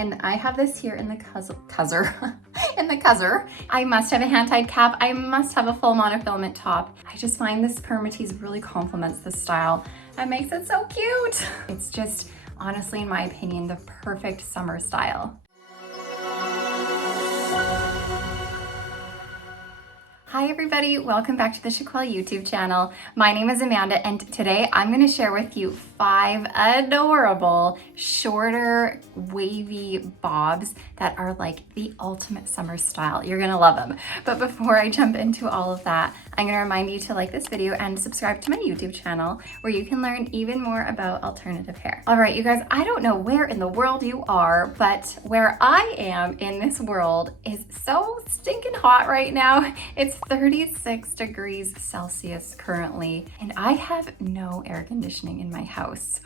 and I have this here in the in the cuzzer. I must have a hand-tied cap. I must have a full monofilament top. I just find this permatease really complements the style and makes it so cute. It's just, honestly, in my opinion, the perfect summer style. Hi everybody, welcome back to the Chiquel YouTube channel. My name is Amanda and today I'm going to share with you 5 adorable, shorter, wavy bobs that are like the ultimate summer style. You're going to love them. But before I jump into all of that, I'm going to remind you to like this video and subscribe to my YouTube channel where you can learn even more about alternative hair. All right, you guys, I don't know where in the world you are, but where I am in this world is so stinking hot right now. It's 36 degrees Celsius currently, and I have no air conditioning in my house.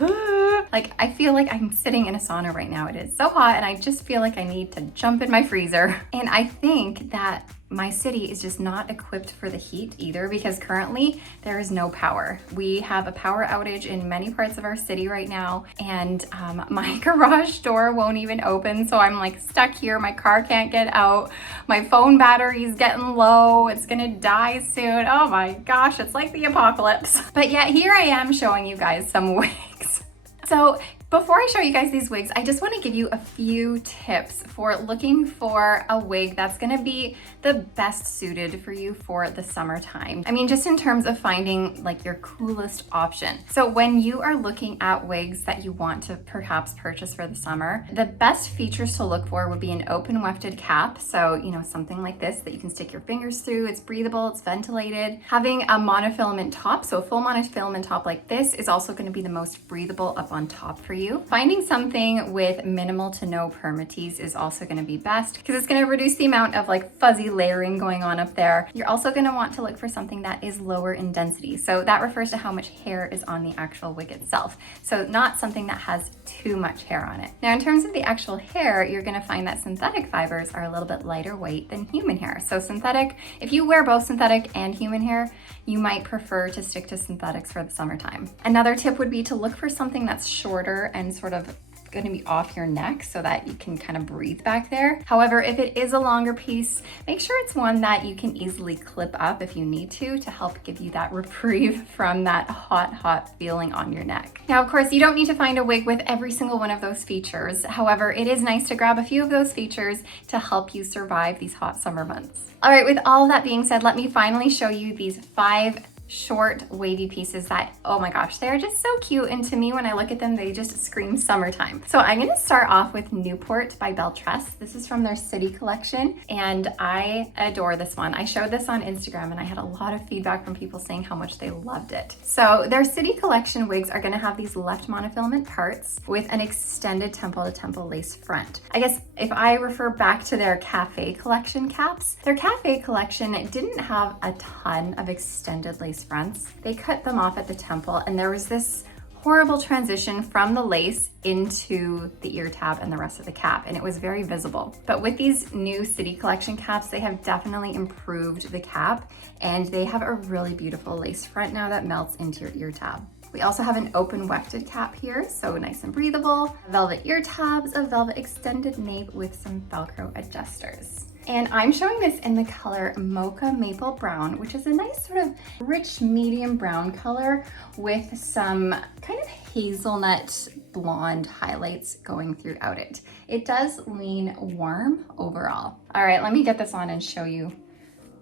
Like, I feel like I'm sitting in a sauna right now. It is so hot, and I just feel like I need to jump in my freezer. And I think that my city is just not equipped for the heat either, because currently there is no power. We have a power outage in many parts of our city right now, and my garage door won't even open, so I'm like stuck here. My car can't get out. My phone battery's getting low. It's gonna die soon. Oh my gosh, it's like the apocalypse. But yet here I am showing you guys some wigs. So before I show you guys these wigs, I just want to give you a few tips for looking for a wig that's going to be the best suited for you for the summertime. I mean, just in terms of finding like your coolest option. So when you are looking at wigs that you want to perhaps purchase for the summer, the best features to look for would be an open wefted cap. So, you know, something like this that you can stick your fingers through. It's breathable, it's ventilated. Having a monofilament top, so a full monofilament top like this is also going to be the most breathable up on top for you. Finding something with minimal to no permatease is also going to be best because it's going to reduce the amount of like fuzzy layering going on up there. You're also going to want to look for something that is lower in density. So that refers to how much hair is on the actual wig itself. So not something that has too much hair on it. Now, in terms of the actual hair, you're going to find that synthetic fibers are a little bit lighter weight than human hair. So synthetic, if you wear both synthetic and human hair, you might prefer to stick to synthetics for the summertime. Another tip would be to look for something that's shorter and sort of going to be off your neck so that you can kind of breathe back there. However, if it is a longer piece, make sure it's one that you can easily clip up if you need to help give you that reprieve from that hot feeling on your neck. Now, of course, you don't need to find a wig with every single one of those features. However, it is nice to grab a few of those features to help you survive these hot summer months. All right, with all that being said, let me finally show you these 5 short wavy pieces that, oh my gosh, they're just so cute, and to me when I look at them they just scream summertime. So I'm going to start off with Newport by Belle Tress. This is from their City collection and I adore this one. I showed this on Instagram and I had a lot of feedback from people saying how much they loved it. So their City collection wigs are going to have these left monofilament parts with an extended temple to temple lace front. I guess if I refer back to their Cafe collection caps, their Cafe collection didn't have a ton of extended lace fronts. They cut them off at the temple and there was this horrible transition from the lace into the ear tab and the rest of the cap, and it was very visible. But with these new City collection caps, they have definitely improved the cap and they have a really beautiful lace front now that melts into your ear tab. We also have an open wefted cap here, so nice and breathable. Velvet ear tabs, a velvet extended nape with some Velcro adjusters. And I'm showing this in the color Mocha Maple Brown, which is a nice sort of rich medium brown color with some kind of hazelnut blonde highlights going throughout it. It does lean warm overall. All right, let me get this on and show you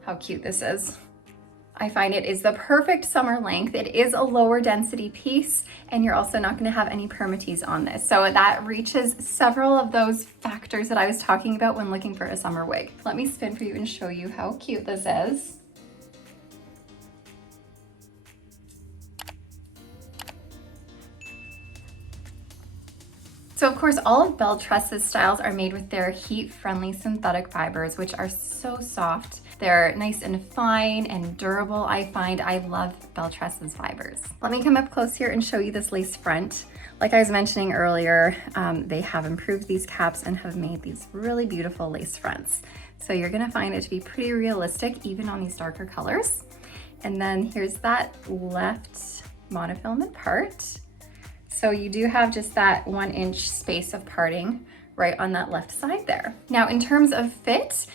how cute this is. I find it is the perfect summer length. It is a lower density piece and you're also not going to have any permatease on this. So that reaches several of those factors that I was talking about when looking for a summer wig. Let me spin for you and show you how cute this is. So of course, all of Belle Tress's styles are made with their heat-friendly synthetic fibers, which are so soft. They're nice and fine and durable. I find I love Belle Tress's fibers. Let me come up close here and show you this lace front. Like I was mentioning earlier, they have improved these caps and have made these really beautiful lace fronts. So you're gonna find it to be pretty realistic, even on these darker colors. And then here's that left monofilament part. So you do have just that 1 inch space of parting right on that left side there. Now, in terms of fit,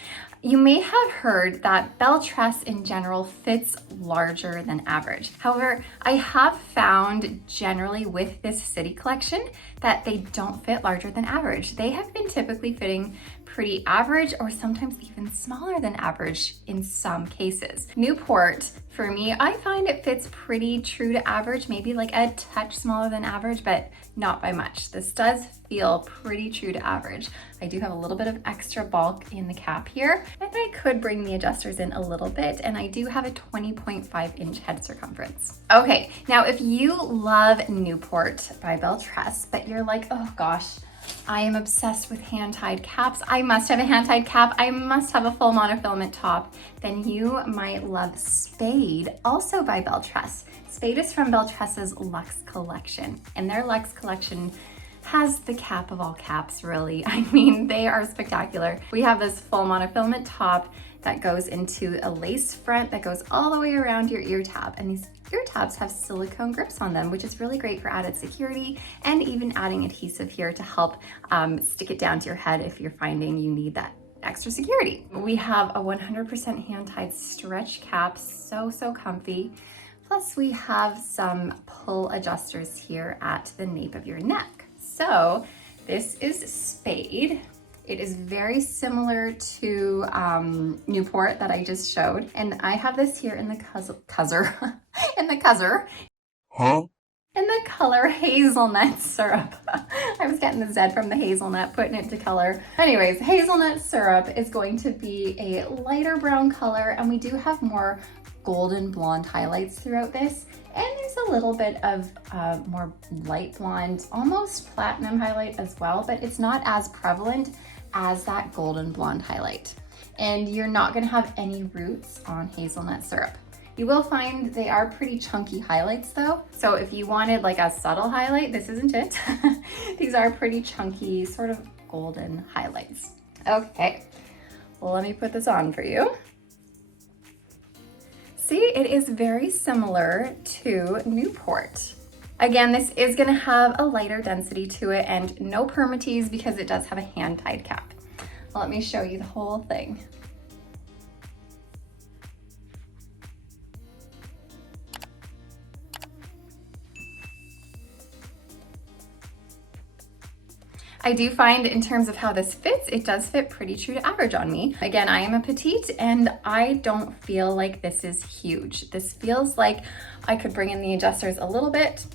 you may have heard that Belle Tress in general fits larger than average. However, I have found generally with this City collection that they don't fit larger than average. They have been typically fitting pretty average or sometimes even smaller than average in some cases. Newport, for me, I find it fits pretty true to average, maybe like a touch smaller than average, but not by much. This does feel pretty true to average. I do have a little bit of extra bulk in the cap here, and I could bring the adjusters in a little bit, and I do have a 20.5 inch head circumference. Okay, now if you love Newport by Belle Tress, but you're like, oh gosh, I am obsessed with hand-tied caps. I must have a hand-tied cap. I must have a full monofilament top. Then you might love Spade, also by Belle Tress. Spade is from Belle Tress's Luxe collection, and their Luxe collection has the cap of all caps, really. I mean, they are spectacular. We have this full monofilament top that goes into a lace front that goes all the way around your ear tab, and these ear tabs have silicone grips on them, which is really great for added security and even adding adhesive here to help stick it down to your head if you're finding you need that extra security. We have a 100% hand-tied stretch cap, so comfy. Plus we have some pull adjusters here at the nape of your neck. So this is Spade. It is very similar to Newport that I just showed. And I have this here in the in the color Hazelnut Syrup. I was getting the Z from the hazelnut, putting it to color. Anyways, Hazelnut Syrup is going to be a lighter brown color, and we do have more golden blonde highlights throughout this. And there's a little bit of more light blonde, almost platinum highlight as well, but it's not as prevalent as that golden blonde highlight. And you're not gonna have any roots on Hazelnut Syrup. You will find they are pretty chunky highlights though. So if you wanted like a subtle highlight, this isn't it. These are pretty chunky, sort of golden highlights. Okay, well, let me put this on for you. See, it is very similar to Newport. Again, this is gonna have a lighter density to it and no permatease because it does have a hand-tied cap. Well, let me show you the whole thing. I do find in terms of how this fits, it does fit pretty true to average on me. Again, I am a petite and I don't feel like this is huge. This feels like I could bring in the adjusters a little bit,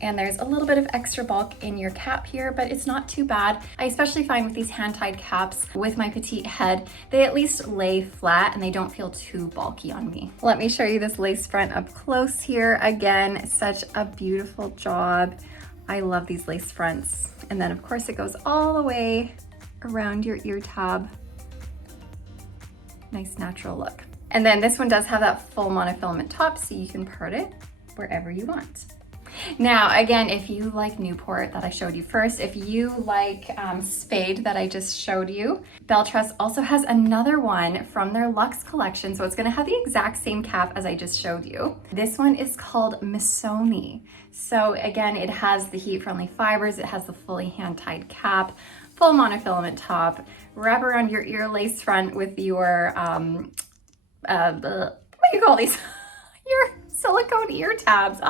and there's a little bit of extra bulk in your cap here, but it's not too bad. I especially find with these hand-tied caps with my petite head, they at least lay flat and they don't feel too bulky on me. Let me show you this lace front up close here. Again, such a beautiful job. I love these lace fronts. And then of course it goes all the way around your ear tab. Nice natural look. And then this one does have that full monofilament top, so you can part it wherever you want. Now, again, if you like Newport that I showed you first, if you like Spade that I just showed you, Belle Tress also has another one from their Luxe collection. So it's gonna have the exact same cap as I just showed you. This one is called Missoni. So again, it has the heat-friendly fibers, it has the fully hand-tied cap, full monofilament top, wrap around your ear lace front with your, what do you call these? Your silicone ear tabs.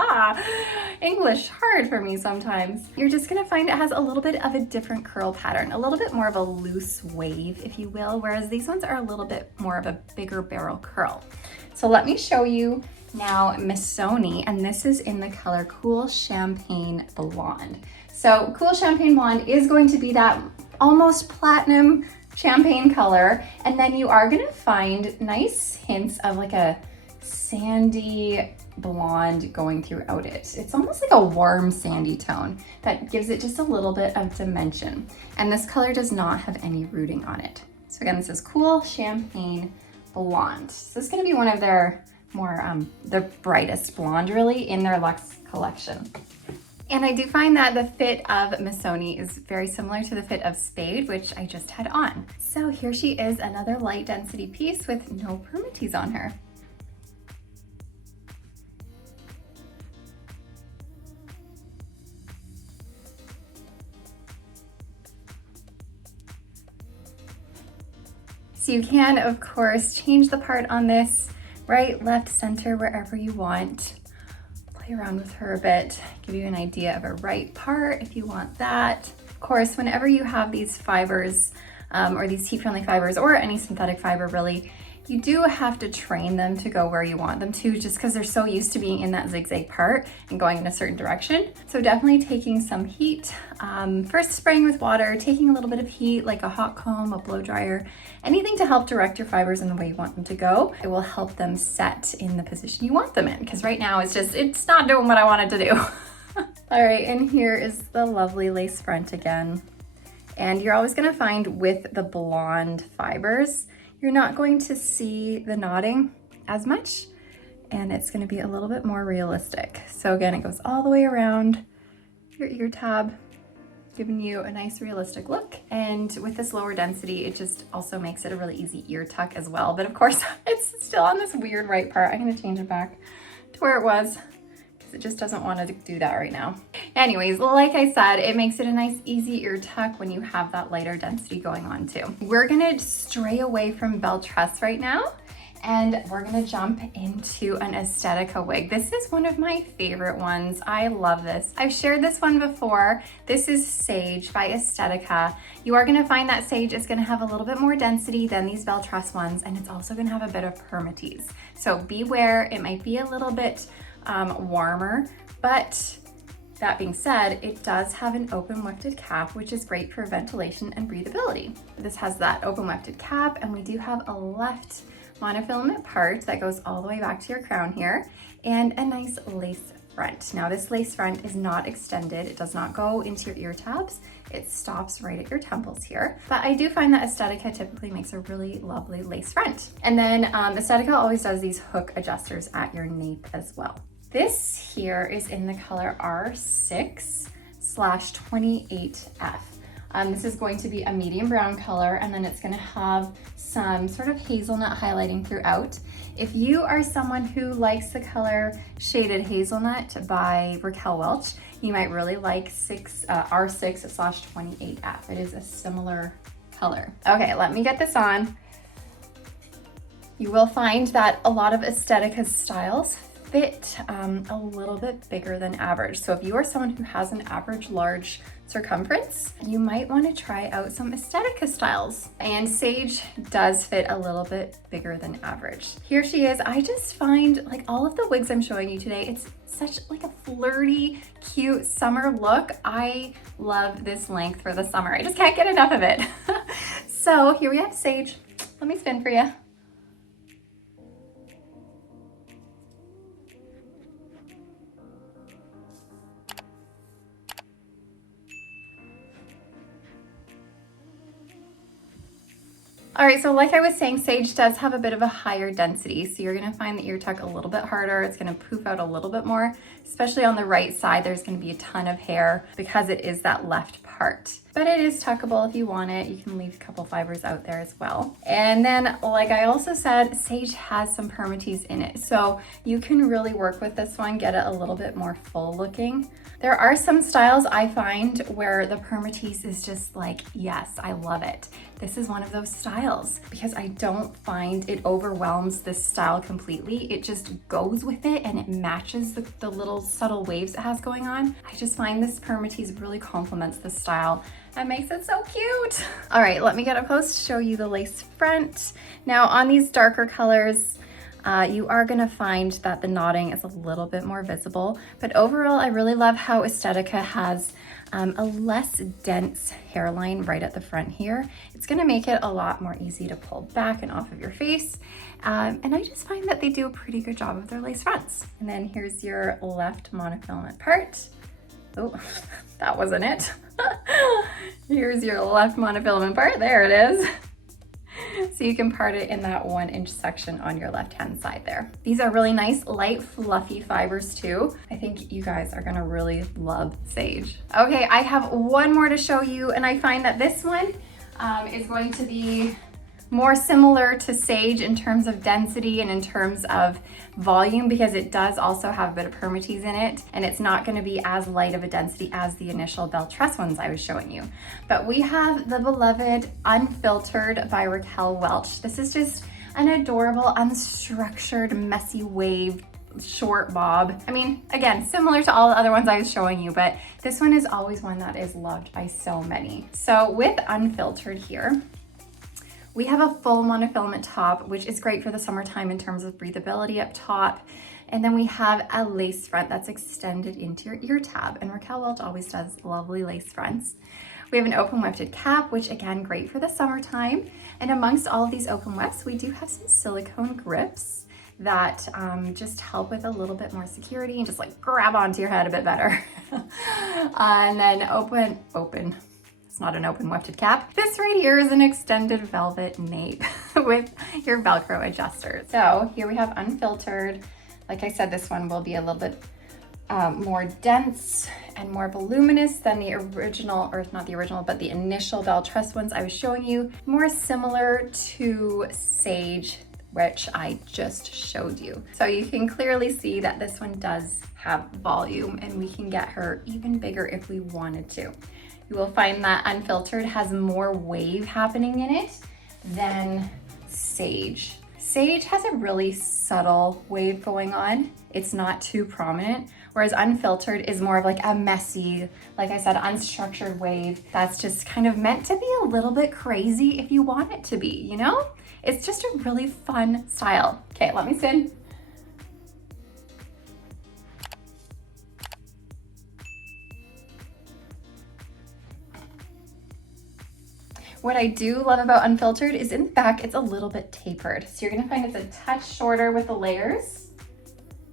English hard for me sometimes. You're just gonna find it has a little bit of a different curl pattern, a little bit more of a loose wave, if you will, whereas these ones are a little bit more of a bigger barrel curl. So let me show you now Missoni, and this is in the color Cool Champagne Blonde. So Cool Champagne Blonde is going to be that almost platinum champagne color, and then you are gonna find nice hints of like a sandy blonde going throughout it. It's almost like a warm sandy tone that gives it just a little bit of dimension. And this color does not have any rooting on it. So again, this is Cool Champagne Blonde. So this is gonna be one of their more, the brightest blonde really in their Luxe collection. And I do find that the fit of Missoni is very similar to the fit of Spade, which I just had on. So here she is, another light density piece with no permatease on her. So you can, of course, change the part on this, right, left, center, wherever you want. Play around with her a bit, give you an idea of a right part if you want that. Of course, whenever you have these fibers, or these heat-friendly fibers, or any synthetic fiber really, you do have to train them to go where you want them to, just because they're so used to being in that zigzag part and going in a certain direction. So definitely taking some heat, first spraying with water, taking a little bit of heat like a hot comb, a blow dryer, anything to help direct your fibers in the way you want them to go. It will help them set in the position you want them in, because right now it's not doing what I want it to do. All right, and here is the lovely lace front again. And you're always gonna find with the blonde fibers, you're not going to see the knotting as much, and it's gonna be a little bit more realistic. So again, it goes all the way around your ear tab, giving you a nice realistic look. And with this lower density, it just also makes it a really easy ear tuck as well. But of course, it's still on this weird right part. I'm gonna change it back to where it was, because it just doesn't want to do that right now. Anyways, like I said, it makes it a nice easy ear tuck when you have that lighter density going on too. We're gonna stray away from Belle Tress right now, and we're gonna jump into an Estetica wig. This is one of my favorite ones. I love this. I've shared this one before. This is Sage by Estetica. You are gonna find that Sage is gonna have a little bit more density than these Belle Tress ones, and it's also gonna have a bit of permatease. So beware, it might be a little bit warmer, but that being said, it does have an open wefted cap, which is great for ventilation and breathability. This has that open wefted cap, and we do have a left monofilament part that goes all the way back to your crown here, and a nice lace front. Now this lace front is not extended. It does not go into your ear tabs. It stops right at your temples here. But I do find that Estetica typically makes a really lovely lace front. And then Estetica always does these hook adjusters at your nape as well. This here is in the color R6/28F. This is going to be a medium brown color, and then it's gonna have some sort of hazelnut highlighting throughout. If you are someone who likes the color Shaded Hazelnut by Raquel Welch, you might really like R6/28F. It is a similar color. Okay, let me get this on. You will find that a lot of Estetica's styles fit a little bit bigger than average. So if you are someone who has an average large circumference, you might want to try out some Estetica styles. And Sage does fit a little bit bigger than average. Here she is. I just find like all of the wigs I'm showing you today, it's such like a flirty, cute summer look. I love this length for the summer. I just can't get enough of it. So here we have Sage. Let me spin for you. All right, so like I was saying, Sage does have a bit of a higher density, so you're gonna find the ear tuck a little bit harder. It's gonna poof out a little bit more, especially on the right side. There's gonna be a ton of hair because it is that left part. But it is tuckable if you want it. You can leave a couple fibers out there as well. And then, like I also said, Sage has some permatease in it, so you can really work with this one, get it a little bit more full looking. There are some styles I find where the permatease is just like, yes, I love it. This is one of those styles because I don't find it overwhelms this style completely. It just goes with it and it matches the little subtle waves it has going on. I just find this permatease really complements the style and makes it so cute. All right, let me get up close to show you the lace front. Now on these darker colors, you are gonna find that the knotting is a little bit more visible, but overall I really love how Estetica has a less dense hairline right at the front here. It's gonna make it a lot more easy to pull back and off of your face. And I just find that they do a pretty good job of their lace fronts. And then here's your left monofilament part. Oh, that wasn't it. Here's your left monofilament part, there it is. So you can part it in that 1-inch section on your left-hand side there. These are really nice, light, fluffy fibers too. I think you guys are gonna really love Sage. Okay, I have one more to show you, and I find that this one is going to be more similar to Sage in terms of density and in terms of volume, because it does also have a bit of permatease in it, and it's not going to be as light of a density as the initial Belle Tress ones I was showing you. But we have the beloved Unfiltered by Raquel Welch. This is just an adorable, unstructured, messy wave short bob. I mean, again, similar to all the other ones I was showing you, but this one is always one that is loved by so many. So with Unfiltered here, we have a full monofilament top, which is great for the summertime in terms of breathability up top. And then we have a lace front that's extended into your ear tab. And Raquel Welch always does lovely lace fronts. We have an open wefted cap, which again, great for the summertime. And amongst all of these open wefts, we do have some silicone grips that just help with a little bit more security and just like grab onto your head a bit better. And then open. It's not an open wefted cap. This right here is an extended velvet nape with your Velcro adjuster. So here we have Unfiltered. Like I said, this one will be a little bit more dense and more voluminous than the original, or not the original, but the initial Bel Tress ones I was showing you. More similar to Sage, which I just showed you. So you can clearly see that this one does have volume, and we can get her even bigger if we wanted to. You will find that Unfiltered has more wave happening in it than Sage. Sage has a really subtle wave going on. It's not too prominent, whereas Unfiltered is more of like a messy, like I said, unstructured wave that's just kind of meant to be a little bit crazy if you want it to be, you know? It's just a really fun style. Okay, let me spin. What I do love about Unfiltered is in the back, it's a little bit tapered. So you're gonna find it's a touch shorter with the layers,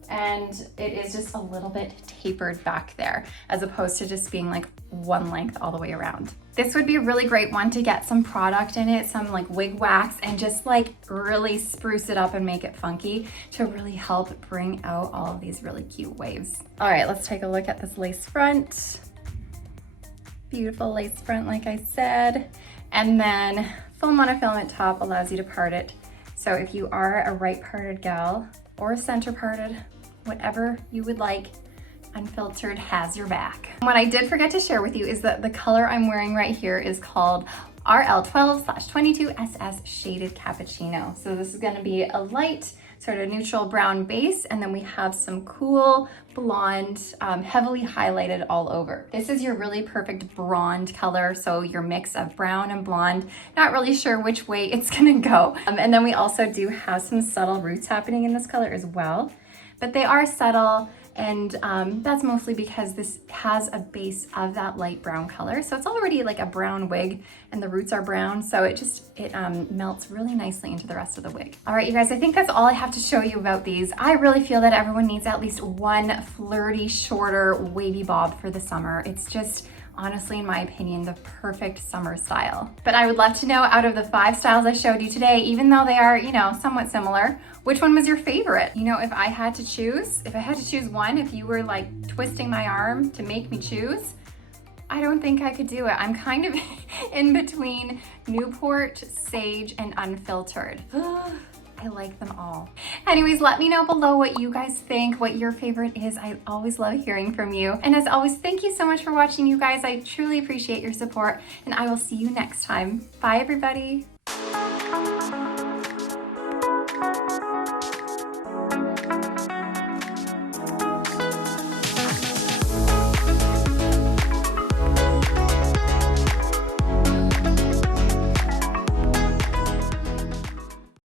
and it is just a little bit tapered back there, as opposed to just being like one length all the way around. This would be a really great one to get some product in it, some like wig wax, and just like really spruce it up and make it funky to really help bring out all of these really cute waves. All right, let's take a look at this lace front. Beautiful lace front, like I said. And then full monofilament top allows you to part it. So if you are a right parted gal or a center parted, whatever you would like, Unfiltered has your back. What I did forget to share with you is that the color I'm wearing right here is called RL12/22SS Shaded Cappuccino. So this is gonna be a light, sort of neutral brown base, and then we have some cool blonde, heavily highlighted all over. This is your really perfect blonde color, so your mix of brown and blonde. Not really sure which way it's gonna go. And then we also do have some subtle roots happening in this color as well, but they are subtle, and that's mostly because this has a base of that light brown color. So it's already like a brown wig, and the roots are brown, so it melts really nicely into the rest of the wig. All right, you guys, I think that's all I have to show you about these. I really feel that everyone needs at least one flirty, shorter, wavy bob for the summer. It's just, honestly, in my opinion, the perfect summer style. But I would love to know, out of the 5 styles I showed you today, even though they are, you know, somewhat similar, which one was your favorite? You know, if I had to choose one, if you were like twisting my arm to make me choose, I don't think I could do it. I'm kind of in between Newport, Sage, and Unfiltered. I like them all. Anyways, let me know below what you guys think, what your favorite is. I always love hearing from you. And as always, thank you so much for watching, you guys. I truly appreciate your support, and I will see you next time. Bye, everybody.